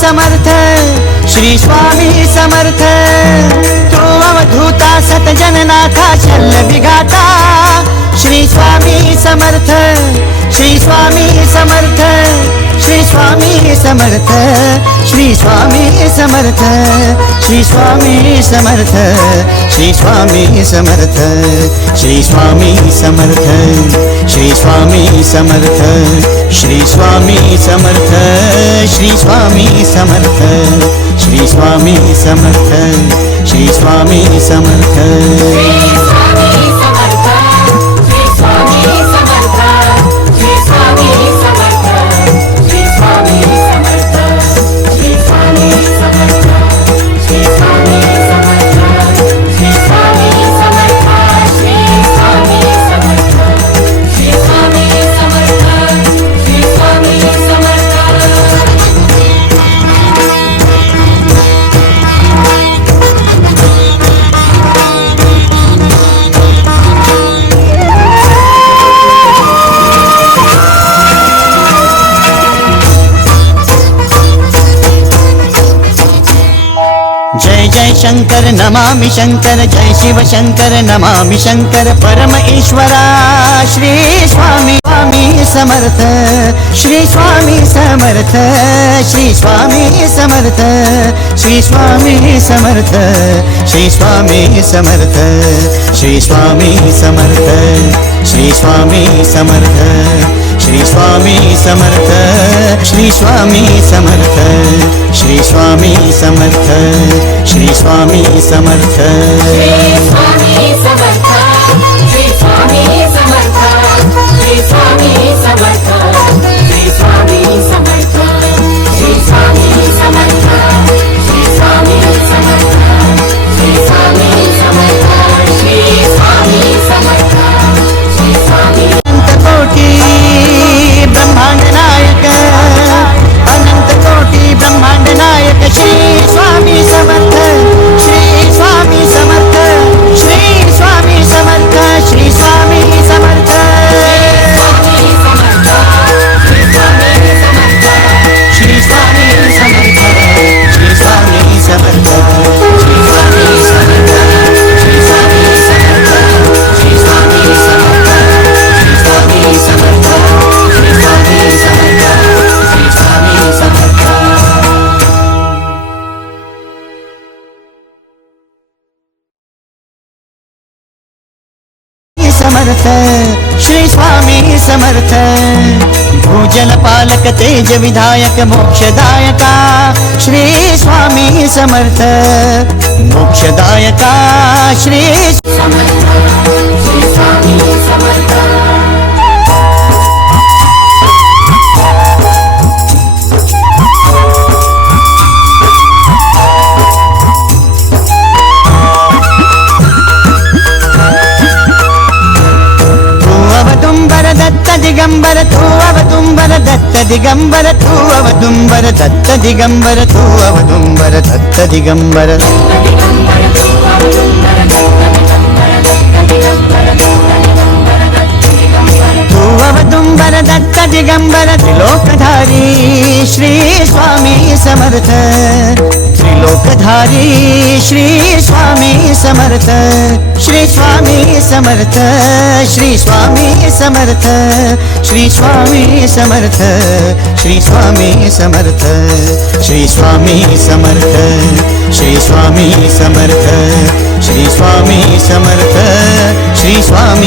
समर्थ श्री स्वामी समर्थ तू अवधूता सतजननाथा शल्य विघाता श्री स्वामी समर्थ श्री स्वामी समर्थ श्री स्वामी समर्थ श्री स्वामी समर्थ श्री स्वामी समर्थ श्री स्वामी समर्थ श्री स्वामी समर्थ श्री स्वामी समर्थ श्री स्वामी समर्थ श्री स्वामी समर्थ श्री स्वामी समर्थ श्री स्वामी समर्थ शंकर नमामि शंकर जय शिव शंकर नमामि शंकर परम ईश्वरा श्री स्वामी स्वामी समर्थ श्री स्वामी समर्थ श्री स्वामी समर्थ श्री स्वामी समर्थ श्री स्वामी समर्थ श्री स्वामी समर्थ श्री स्वामी समर्थ श्री स्वामी समर्थ श्री स्वामी समर्थ श्री स्वामी समर्थ श्री स्वामी समर्थ श्री स्वामी समर्थ श्री स्वामी समर्थ श्री स्वामी समर्थ श्री स्वामी समर्थ श्री स्वामी समर्थ श्री स्वामी समर्थ श्री स्वामी समर्थ श्री स्वामी समर्थ श्री स्वामी अनंत कोटि ब्रह्मांड नायक अनंत कोटि ब्रह्मांड नायक श्री स्वामी समर्थ श्री स्वामी समर्थ श्री स्वामी समर्थ श्री स्वामी समर्थ श्री स्वामी समर्थ श्री स्वामी समर्थ श्री स्वामी समर्थ श्री स्वामी समर्थ श्री स्वामी समर्थ श्री स्वामी समर्थ श्री स्वामी समर्थ श्री स्वामी समर्थ श्री स्वामी समर्थ समर्थ श्री स्वामी समर्थ भूजल पालक तेज विधायक मोक्षदायका श्री स्वामी समर्थ मोक्षदायका श्री समर्थ श्री स्वामी समर्थ दिगंबर तू अवदुंबर दत्त दिगंबर तू अवदुंबर दत्त दिगंबर तू अवदुंबर दत्त दिगंबर तू अवदुंबर दत्त दिगंबर त्रिलोकधारी श्री स्वामी समर्थ त्रिलोकधारी श्री स्वामी समर्थ श्री स्वामी समर्थ श्री स्वामी समर्थ श्री स्वामी समर्थ श्री स्वामी समर्थ श्री स्वामी समर्थ श्री स्वामी समर्थ श्री स्वामी समर्थ श्री स्वामी